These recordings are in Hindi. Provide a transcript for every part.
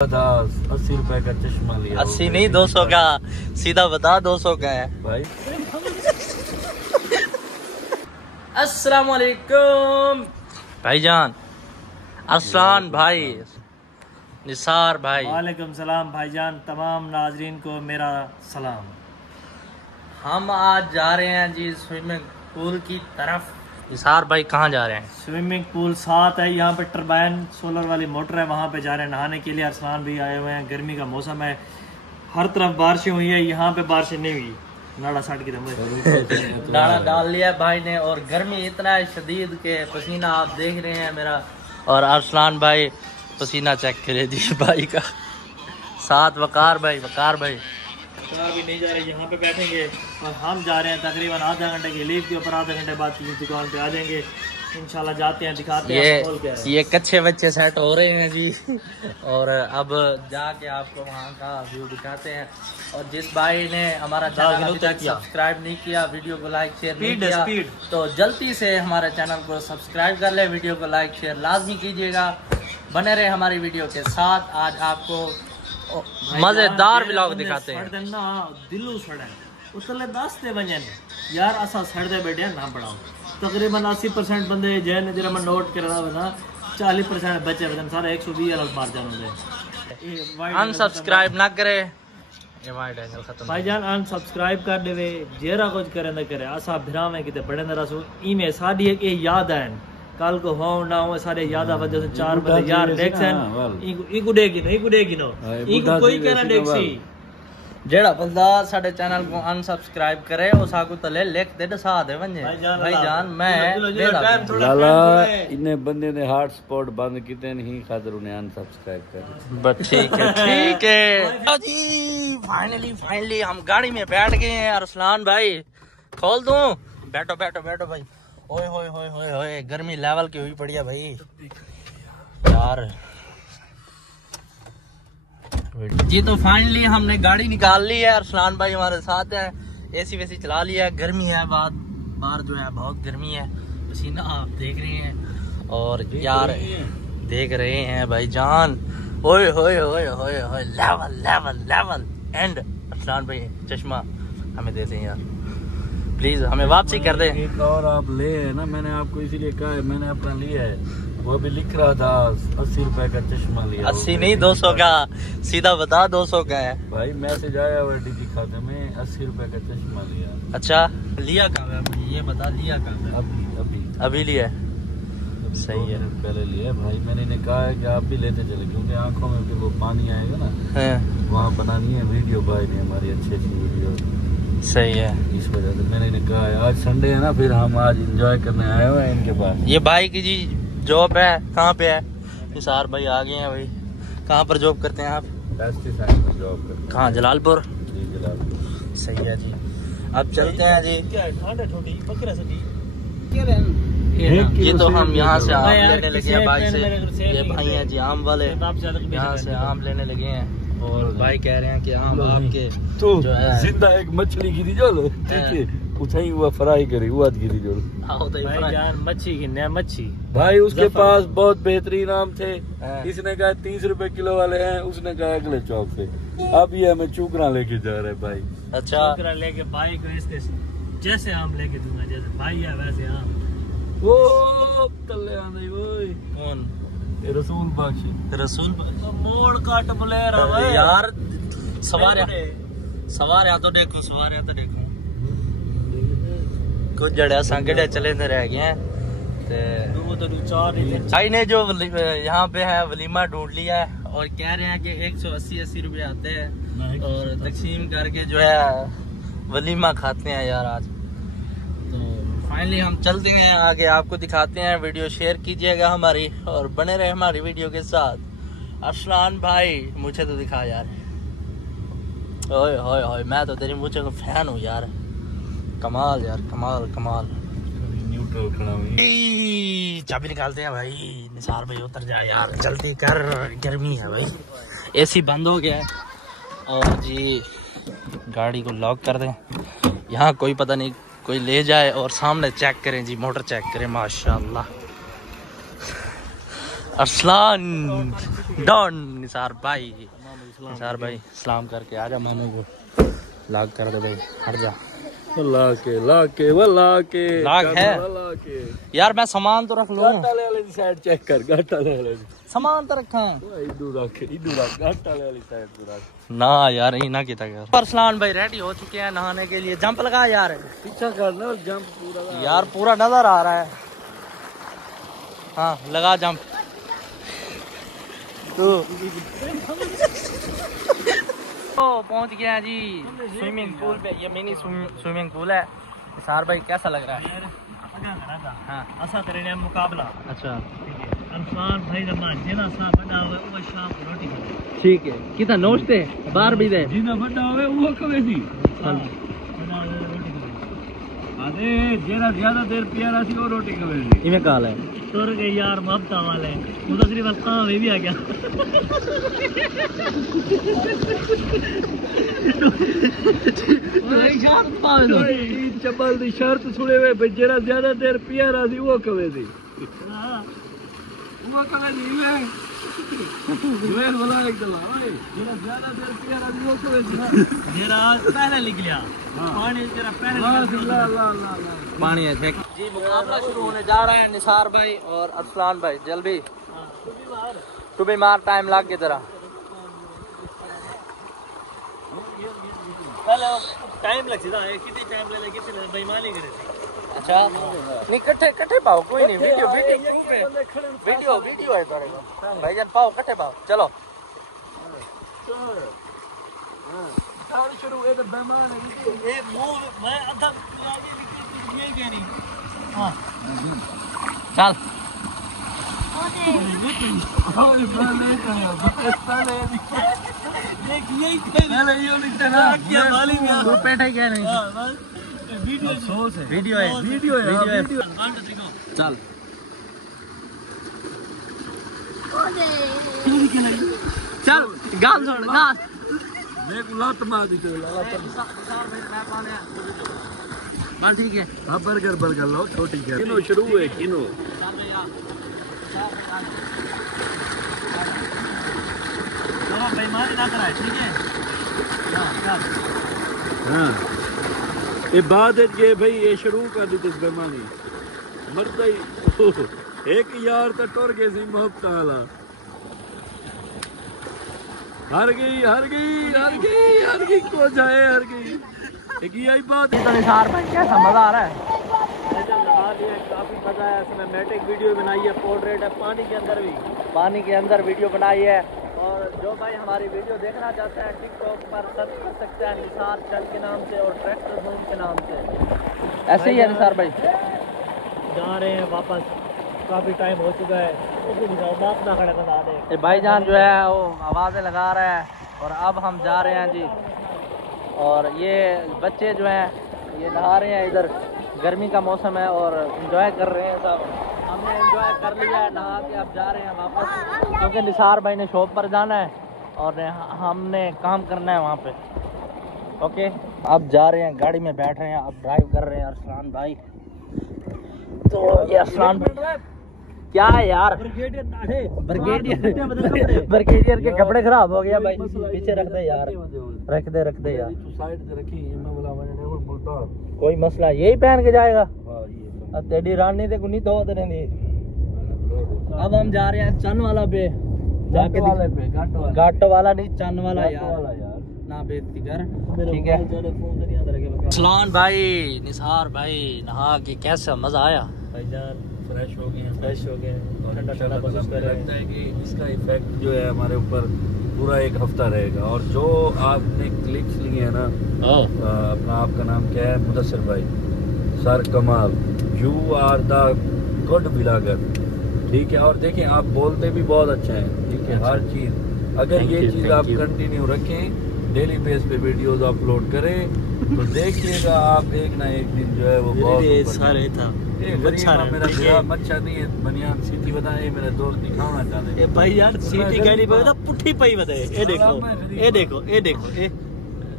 80 रुपए का चश्मा लिया। 80 नहीं 200 का, सीधा बता 200 का है भाई। अस्सलाम वालेकुम भाईजान, अरसान भाई, निसार भाई। वालेकुम सलाम भाईजान, तमाम नाजरीन को मेरा सलाम। हम आज जा रहे हैं जी स्विमिंग पूल की तरफ। निसार भाई कहाँ जा रहे हैं? स्विमिंग पूल साथ है, यहाँ पे टरबाइन सोलर वाली मोटर है, वहाँ पे जा रहे हैं नहाने के लिए। अरसलान भी आए हुए हैं, गर्मी का मौसम है, हर तरफ बारिशें हुई है, यहाँ पे बारिशें नहीं हुई। नाड़ा साट की नाड़ा डाल लिया भाई ने, और गर्मी इतना है शदीद के पसीना आप देख रहे हैं मेरा। और अरसलान भाई पसीना चेक करे जी भाई का, साथ वकार भाई। कार भी नहीं जा रहे, यहाँ पे बैठेंगे और हम जा रहे हैं तकरीबन आधा घंटे की लीव के ऊपर। आधा घंटे बाद दुकान पे आ जाएंगे इंशाल्लाह, जाते हैं दिखाते हैं ये कच्चे बच्चे सेट हो रहे हैं जी। और अब जाके आपको वहाँ का व्यू दिखाते हैं। और जिस भाई ने हमारा चैनल अभी तक सब्सक्राइब नहीं किया, वीडियो को लाइक शेयर नहीं किया, तो जल्दी से हमारे चैनल को सब्सक्राइब कर ले, वीडियो को लाइक शेयर लाजमी कीजिएगा, बने रहे हमारी वीडियो के साथ। आज आपको मजेदार व्लॉग दिखाते हैं। दिलू सड़े उतले 10 दे बजन यार, असा सड़दे बैठे ना पड़ाओ। तकरीबन 80% बंदे जैन जरा मैं नोट कर रहा था, 40% बचे बदन सारे 120 अलग मार जाने। अनसब्सक्राइब ना करे भाईजान, अनसब्सक्राइब कर देवे, जेरा कुछ करे ना करे, असा भिरावे किते बड़े न रसो इमे साडी एक याद है। कल को हो ना हो सारे याद आवे, जैसे 4 बंदे यार देखसन इकु देगी नो इकु कोई कहना देखसी। जेड़ा बंदा साडे चैनल को अनसब्सक्राइब करे उस आगू तले लिख दे दसा दे वंजे भाईजान। मैं लाला इन्ने बंदे ने हॉटस्पॉट बंद किते नहीं खातर उन्हें अनसब्सक्राइब कर। बस ठीक है जी। फाइनली हम गाड़ी में बैठ गए हैं। अरसलान भाई खोल दूं? बैठो भाई। ओए होए गर्मी लेवल की हुई पड़ी है भाई यार जी। तो फाइनली हमने गाड़ी निकाल ली है, अरसलान भाई हमारे साथ है, एसी वेसी चला लिया है। गर्मी है बाहर जो है बहुत गर्मी है, पसीना आप देख रहे हैं और यार देख रहे हैं भाईजान। ओए होए लेवल एंड। अरसलान भाई चश्मा हमें देते हैं यार, प्लीज हमें वापसी कर दे। एक और आप ले है ना, मैंने आपको इसीलिए कहा है, मैंने अपना लिया है, वो भी लिख रहा था 80 रुपए का चश्मा लिया। 80 नहीं 200 का, सीधा बता 200 का है भाई। मैसेज आया हुआ डीजी खाते में, 80 रुपए का चश्मा लिया। अच्छा लिया कहाँ है ये बता, लिया कहाँ है? अभी लिया है, सही है। पहले लिया भाई, मैंने इन्हें कहा है कि आप भी लेते चले, क्योंकि आंखों में फिर वो पानी आएगा ना, वहाँ बनानी है वीडियो भाई ने हमारी अच्छी वीडियो। सही है, इस वजह से मैंने इन्हें कहा है, आज संडे है ना, फिर हम आज एंजॉय करने आए हुए हैं इनके पास। ये भाई की जी जॉब है, कहाँ पे है? निसार भाई आ गए हैं भाई। कहाँ पर जॉब करते हैं आप? पेस्टिसाइड में जॉब करते हैं। कहाँ? जलालपुर। जी जलालपुर। सही है जी, अब चलते हैं जी। ये तो हम यहाँ से आम लेने लगे हैं भाई से, ये भाई हैं जी आम वाले, यहाँ से आम लेने लगे हैं। और भाई कह रहे हैं कि आम आपके तो जिंदा एक मछली गिरी जो उठाई हुआ फ्राई करी हुआ गिरी जो मच्छी भाई, उसके पास बहुत बेहतरीन आम थे। इसने कहा 30 रुपए किलो वाले हैं, उसने कहा अगले चौक से। अब ये हमें चूकरा लेके जा रहे भाई। अच्छा चूकरा लेके भाई को इसके जैसे आम लेके दूंगा, जैसे भाई है वैसे आम। ओ तल्ले आंदे ओए कौन? रसूल बख्श। रसूल मोड़ काट बुलेरा यार सवार तो देखो कुछ जड़िया संगड़िया चले रह गए हैं। भाई ने जो यहाँ पे है वलीमा ढूंढ लिया है और कह रहे हैं कि 180 रुपए आते हैं और तकसीम करके जो है वलीमा खाते हैं यार आज। तो फाइनली हम चलते हैं आगे, आपको दिखाते हैं। वीडियो शेयर कीजिएगा हमारी और बने रहे हमारी वीडियो के साथ। अरसलान भाई मुझे तो दिखा यार। ओए होए मैं तो तेरी मुझे को फैन हूँ यार, कमाल यार कमाल। न्यूट्रल खड़ा हुई, चाबी निकालते हैं भाई। निसार भाई उतर जा यार, जल्दी कर, गर्मी है भाई। एसी बंद हो गया है और जी गाड़ी को लॉक कर दें। यहाँ कोई पता नहीं कोई ले जाए और सामने चेक करें जी, मोटर चेक करें। माशाल्लाह अरसलान डॉन निसार भाई। निसार भाई सलाम करके आ जा मामू को, लाग कर दे भाई, हट जा। लाग है यार, मैं सामान तो रख लूं। साइड चेक कर, घाट वाले सामान तो रखा है इधर रख घाट वाली साइड पूरा ना यार, ही ना किया यार। अरसलान भाई रेडी हो चुके हैं नहाने के लिए। जंप लगा यार, पीछा करना और जंप पूरा यार पूरा नजर आ रहा है। हाँ लगा जंप तो पहुंच गया जी स्विमिंग पूल पे। ये मिनी स्विमिंग पूल है। निसार भाई कैसा लग रहा है? हाँ असा करेंगे मुकाबला। अच्छा अरसलान भाई जमा जिना सा बड़ा होवे वो शाम को रोटी खाए। ठीक है, कितना नोचते बाहर भी दे जिना बड़ा होवे वो कवे सी अरे जेरा ज्यादा देर प्यारा सी और रोटी कवे सी इमे काल है तोर के यार मबता वाले मुदकरी बस काम भी आ गया। चप्पल दी शर्त सुने हुए जेरा ज्यादा देर प्यारा सी वो कवे सी वो कवे सी वाला एक दला ओए जेरा ज्यादा देर प्यारा सी वो कवे सी जेरा पहले लिख लिया पानी तेरा पहले ला पानी है देख जी। मुकाबला शुरू होने जा रहा है। निसार भाई और अरसलान भाई जल्दी तू भी मार, टाइम लाग के जरा। पहले टाइम लग सीधा कितने टाइम ले कितने बेईमानी करे। अच्छा नहीं कट्ठे कट्ठे पाओ, कोई नहीं। वीडियो है तारे भाईजान, पाओ कट्ठे पाओ। चलो शुरू ये तो बेईमान है ये मुंह मैं आधा ये क्या नहीं। हां चल वीडियो है। चल चल गाल छोड़ गाल लात मार दी हाँ ठीक है। हाँ बर्गर लो छोटी किनो शुरू है किनो बेईमानी ना कराए ठीक है। हाँ ये बात है कि भाई ये शुरू कर दी थी बेईमानी मरता ही एक यार तो टुर गए सी मोहब्बत वाला हार गई को जाए हार गई एक यही बात है। तो निसार भाई कैसा मजा आ रहा है? काफी मजा है। सिनेमैटिक वीडियो बनाई है, पोर्ट्रेट है, पानी के अंदर वीडियो बनाई है। और जो भाई हमारी वीडियो देखना चाहते हैं टिकटॉक पर सर्च कर सकते हैं निसार चल के नाम से और ट्रैक्टर ज़ोन के नाम से। ऐसे ही है निसार भाई। जा रहे हैं वापस, काफी टाइम हो चुका है। भाईजान जो है वो आवाज़ें लगा रहा है और अब हम जा रहे हैं जी। और ये बच्चे जो हैं ये नहा रहे हैं, इधर गर्मी का मौसम है और एंजॉय कर रहे हैं सब। हमने एंजॉय कर लिया है, नहा के अब जा रहे हैं वापस, क्योंकि निसार भाई ने शॉप पर जाना है और हमने काम करना है वहाँ पे। ओके अब जा रहे हैं, गाड़ी में बैठ रहे हैं, अब ड्राइव कर रहे हैं अरसलान भाई। तो ये अरसलान क्या है यार, ब्रिगेडियर के कपड़े खराब हो गया भाई, पीछे रख दे यार, रख दे यार, कोई मसला यही पहन के जाएगा। तेरी रानी ते गुनी तो रहनी। अब हम जा रहे हैं चन वाला पे, जाके घाट वाला नहीं चन वाला यार ना बेइज्जती कर, ठीक है। अरसलान भाई निसार भाई नहा के कैसा मजा आया भाईजान? फ्रेश हो गए ठंडा महसूस कर रहे लगता है कि इसका इफेक्ट जो है हमारे ऊपर पूरा एक हफ्ता रहेगा। और जो आपने क्लिप्स लिए हैं ना, अपना आपका नाम क्या है? मुदस्सिर भाई सर कमाल, you are the good blogger, ठीक है। और देखें आप बोलते भी बहुत अच्छा है, ठीक है। हर चीज़ अगर ये चीज़ आप कंटिन्यू रखें, डेली बेस पे वीडियोस अपलोड करें तो देखिएगा आप एक ना एक दिन जो है वो बहुत सारे था मेरा मच्छा नहीं है बनियान सीधी बताए मेरे दोस्त दिखाना चाहते हैं भाई यार। सीधी गहरी पे पुट्ठी पाई बताए, ये देखो ये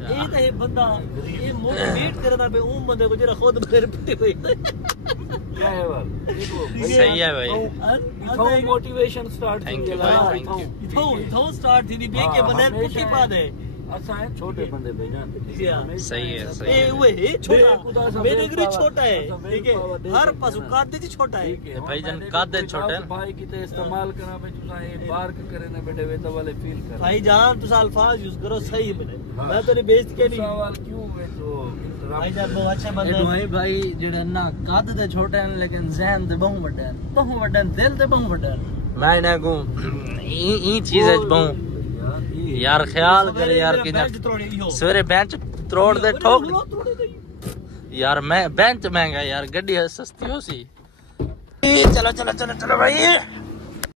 तो ये बंदा ये मोटिवेट करदा पे उम बंदे को जरा खुद मेरे पुट्ठी पाई क्या है वाल देखो सही है भाई इथो मोटिवेशन स्टार्ट थैंक यू भाई थैंक यू इथो स्टार्ट थी बे के बने पुट्टी पा दे अच्छा है छोटे बंदे भेजा सही है ए वे छोटा मेरे घर छोटा है ठीक है हर पासो काट दे छोटा है भाईजान कादे छोटे भाई की ते इस्तेमाल करा पे तुसा ये बार करे ने बैठे वे तो वाले फील कर भाईजान तुसा अल्फाज यूज करो सही बने मैं तो बेइज्जत के नहीं सवाल क्यों वे तो भाईजान बहुत अच्छे बंदे भाई भाई जेड़े ना कद ते छोटे हैं लेकिन ज़हन ते बहु बड़े हैं दिल ते बहु बड़े हैं मैं ना को ई चीज है बहु यार ख्याल कर यार कि सवेरे बेंच तोड़ दे ठोक यार मैं बेंच महंगा यार गड्डी सस्ती हो सी चलो चलो चलो चलो भाई